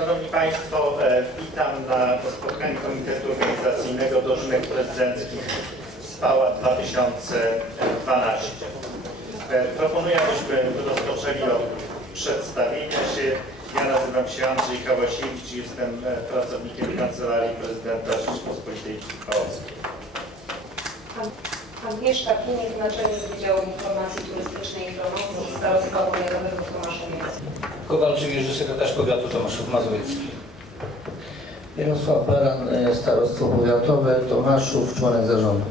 Szanowni Państwo, e, witam na spotkaniu Komitetu Organizacyjnego Dożynek Prezydenckich SPAła 2012. E, Proponuję, abyśmy rozpoczęli od przedstawienia się. Ja nazywam się Andrzej Kałasiewicz, jestem e, pracownikiem Kancelarii Prezydenta Rzeczypospolitej Polskiej. Agnieszka Klinik, naczelnik Wydziału Informacji Turystycznej i Promocji Starostwa Powiatowego w Tomaszowie. Kowalczyk Jerzy, sekretarz powiatu Tomaszów Mazowiecki. Jarosław Baran, e, Starostwo Powiatowe, Tomaszów, członek zarządu.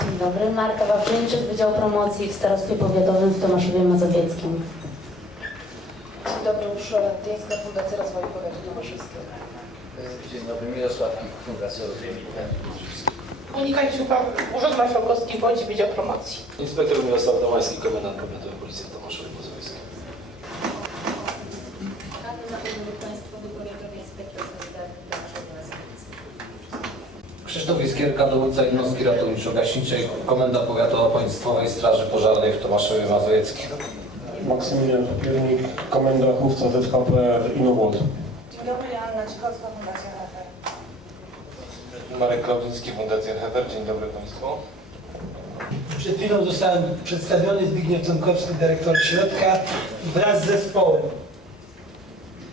Dzień dobry, Marta Wawrzyńczyk, Wydział Promocji w Starostwie Powiatowym w Tomaszowie Mazowieckim. Dzień dobry, Urszula Tyńska, Fundacja Rozwoju Powiatu Tomaszewskiego. Dzień dobry, Mirosław Kik, Fundacja Rozwoju Monika Dziuba, Urząd Marszałkowski bądź Wydział Promocji. Inspektor Mirosław Domański, komendant powiatowy Policji w Tomaszowie Mazowieckim. Anna Urzędnik Państwowy Powiatowy Inspektor Sanitarny w Tomaszowie Mazowieckim. Krzysztof Iskierka, dowódca jednostki ratowniczo-gaśniczej, Komenda Powiatowa Państwowej Straży Pożarnej w Tomaszowie Mazowieckim. Maksymilian Papiernik, Komenda Chówca ZHP Inowłod. Dzień dobry, Joanna Cichocka, Fundacja HT. Marek Klaudiński, Fundacja Hefer. Dzień dobry Państwu. Przed chwilą zostałem przedstawiony Zbigniew Tomkowski, dyrektor środka wraz z zespołem.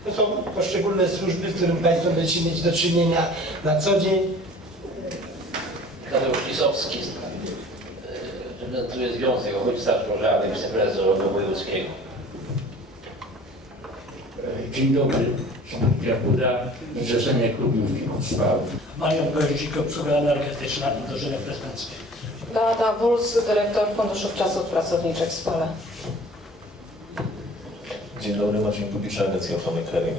To są poszczególne służby, z którymi Państwo będziecie mieć do czynienia na co dzień. Lisowski, e, reprezentuję Związek Ochotniczych Straży Pożarnych Wiceprezes Wojewódzkiego. Dzień dobry, Zbigniew Buda, Zrzeszenie Klubów Spał. Marian Goździk, obsługa energetyczna i dożynek prezydenckie. Beata Wólc, dyrektor Funduszów Czasów Pracowniczych w Spole. Dzień dobry, Maciej Kubicza, Agencja Ochrony Krajowej.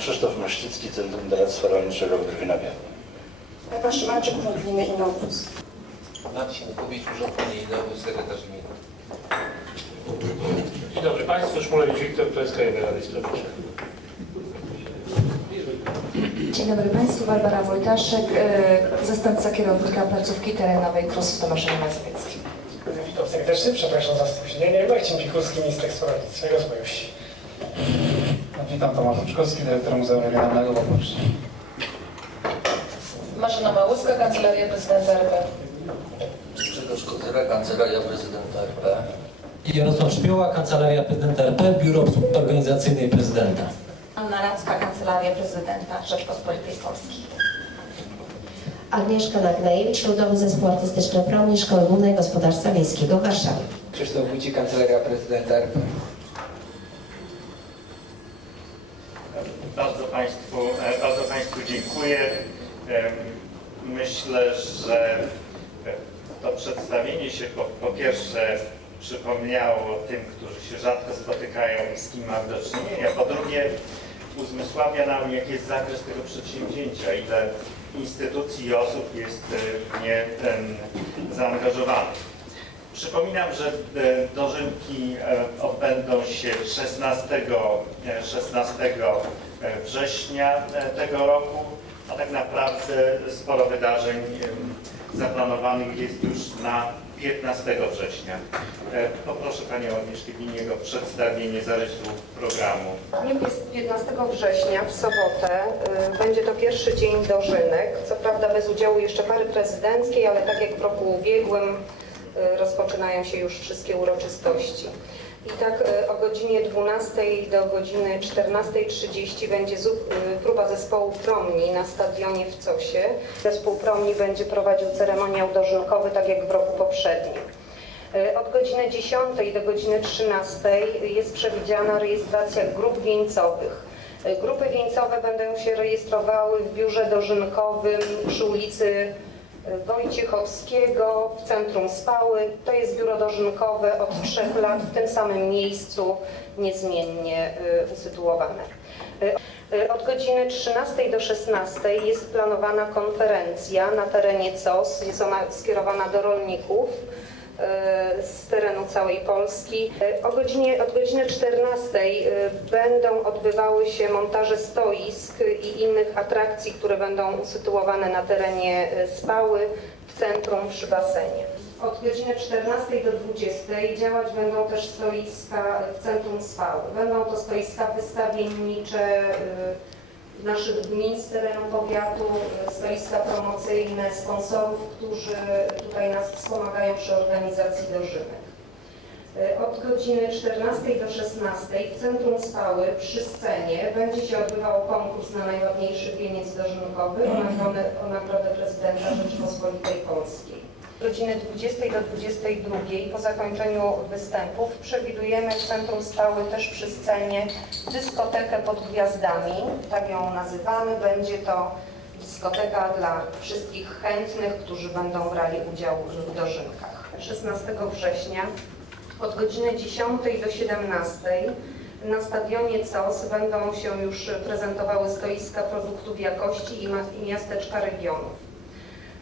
Krzysztof Maszczycki, Centrum Doradztwa Rolniczego w Drwinowie. Ewa Szymaczyk, Urząd Gminy Inowóz. Marcin Kubicz, Urząd Gminy Inowóz, sekretarz gminy. Dzień dobry Państwu, Szmulewicz Wiktor, Prezes Krajowej Rady Sprawczej. Dzień dobry Państwu, Barbara Wojtaszek, e, zastępca kierownika placówki terenowej KRUS w Tomaszowie Mazowieckim. Witam serdecznie, przepraszam za spóźnienie. Marcin Pichulski, minister rolnictwa i rozwoju wsi. Witam, Tomasz Łuczkowski, dyrektor Muzeum Regionalnego w Opolszczy. Marzena Małuska, Kancelaria Prezydenta RP. Grzegorz Kozyra, Kancelaria Prezydenta RP. Jarosław Szpioła, Kancelaria Prezydenta RP, Biuro Obsługi Organizacyjnej Prezydenta. Anna Radzka, Kancelaria Prezydenta Rzeczpospolitej Polskiej. Agnieszka Nagnajewicz, Ludowy Zespół Artystyczny Promni Szkoły Głównej Gospodarstwa Wiejskiego w Warszawie. Krzysztof Wójcik, Kancelaria Prezydenta RP. Bardzo Państwu, e, bardzo Państwu dziękuję. Em, Myślę, że e, to przedstawienie się po, po pierwsze przypomniało tym, którzy się rzadko spotykają i z kim mam do czynienia. Po drugie uzmysławia nam, jaki jest zakres tego przedsięwzięcia, ile instytucji i osób jest e, w nie zaangażowanych. Przypominam, że e, dożynki e, odbędą się 16, e, 16 września e, tego roku, a tak naprawdę sporo wydarzeń zaplanowanych jest już na 15 września. Poproszę Panią Agnieszkę Winiego o przedstawienie zarysu programu. W dniu 15 września, w sobotę, y, będzie to pierwszy dzień dożynek. Co prawda bez udziału jeszcze pary prezydenckiej, ale tak jak w roku ubiegłym rozpoczynają się już wszystkie uroczystości. I tak y, o godzinie 12 do godziny 14.30 będzie y, próba zespołu promni na stadionie w Cosie. Zespół promni będzie prowadził ceremoniał dożynkowy tak jak w roku poprzednim. Y, Od godziny 10 do godziny 13 jest przewidziana rejestracja grup wieńcowych. Y, Grupy wieńcowe będą się rejestrowały w biurze dożynkowym przy ulicy y, Wojciechowskiego w centrum Spały. To jest biuro dożynkowe od trzech lat w tym samym miejscu niezmiennie y, usytuowane. Y, y, Od godziny 13 do 16 jest planowana konferencja na terenie COS. Jest ona skierowana do rolników z terenu całej Polski. E, O godzinie, od godziny 14 e, będą odbywały się montaże stoisk i innych atrakcji, które będą usytuowane na terenie e, Spały w centrum przy basenie. Od godziny 14 do 20 działać będą też stoiska w centrum Swały. Będą to stoiska wystawiennicze naszych gmin z terenu powiatu, y, stoiska promocyjne, sponsorów, którzy tutaj nas wspomagają przy organizacji dożynek. Y, Od godziny 14 do 16 w centrum Spały przy scenie będzie się odbywał konkurs na najładniejszy wieniec dożynkowy o nagrodę, o nagrodę prezydenta Rzeczypospolitej Polskiej. Od godziny 20 do 22 po zakończeniu występów przewidujemy w centrum Spały też przy scenie dyskotekę pod gwiazdami, tak ją nazywamy. Będzie to dyskoteka dla wszystkich chętnych, którzy będą brali udział w dożynkach. 16 września od godziny 10 do 17 na stadionie COS będą się już prezentowały stoiska produktów jakości i miasteczka regionów.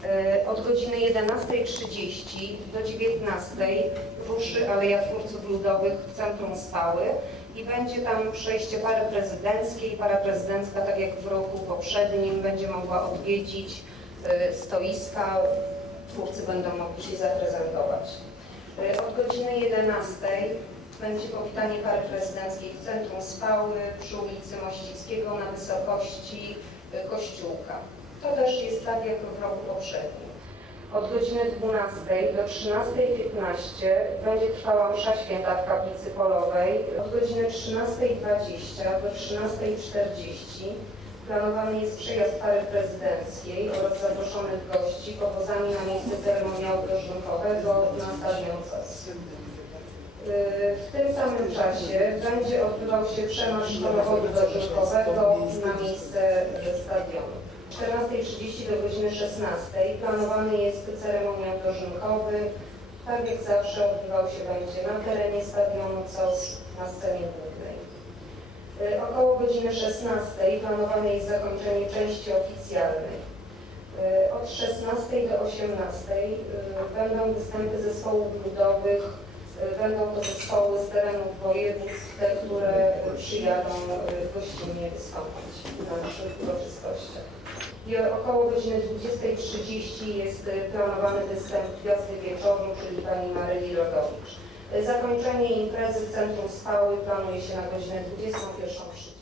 E, Od godziny 11.30 do 19.00 ruszy Aleja Twórców Ludowych w centrum Spały i będzie tam przejście pary prezydenckiej. Para prezydencka, tak jak w roku poprzednim, będzie mogła odwiedzić e, stoiska. Twórcy będą mogli się zaprezentować. E, Od godziny 11 będzie powitanie pary prezydenckiej w centrum Spały przy ulicy Mościckiego na wysokości Kościółka. To też tak jak w roku poprzednim. Od godziny 12 do 13.15 będzie trwała msza święta w kaplicy polowej. Od godziny 13.20 do 13.40 planowany jest przyjazd pary prezydenckiej oraz zaproszonych gości powozami na miejsce ceremoniału dożynkowego na stadion. Yy, W tym samym czasie będzie odbywał się przemasz samochodu dożynkowego na miejsce stadionu. 14.30 do godziny 16 planowany jest ceremoniał dożynkowy. Tak jak zawsze odbywał się będzie na terenie stadionu COS na scenie głównej. Y, Około godziny 16 planowane jest zakończenie części oficjalnej. Y, Od 16 do 18 y, będą występy zespołów ludowych, będą to zespoły z terenów województw, te, które przyjadą gościnnie wystąpić na. I około godziny 20.30 jest y, planowany występ Gwiazdy Wieczoru, czyli pani Maryi Rodowicz. Y, Zakończenie imprezy w centrum Spały planuje się na godzinę 21.30.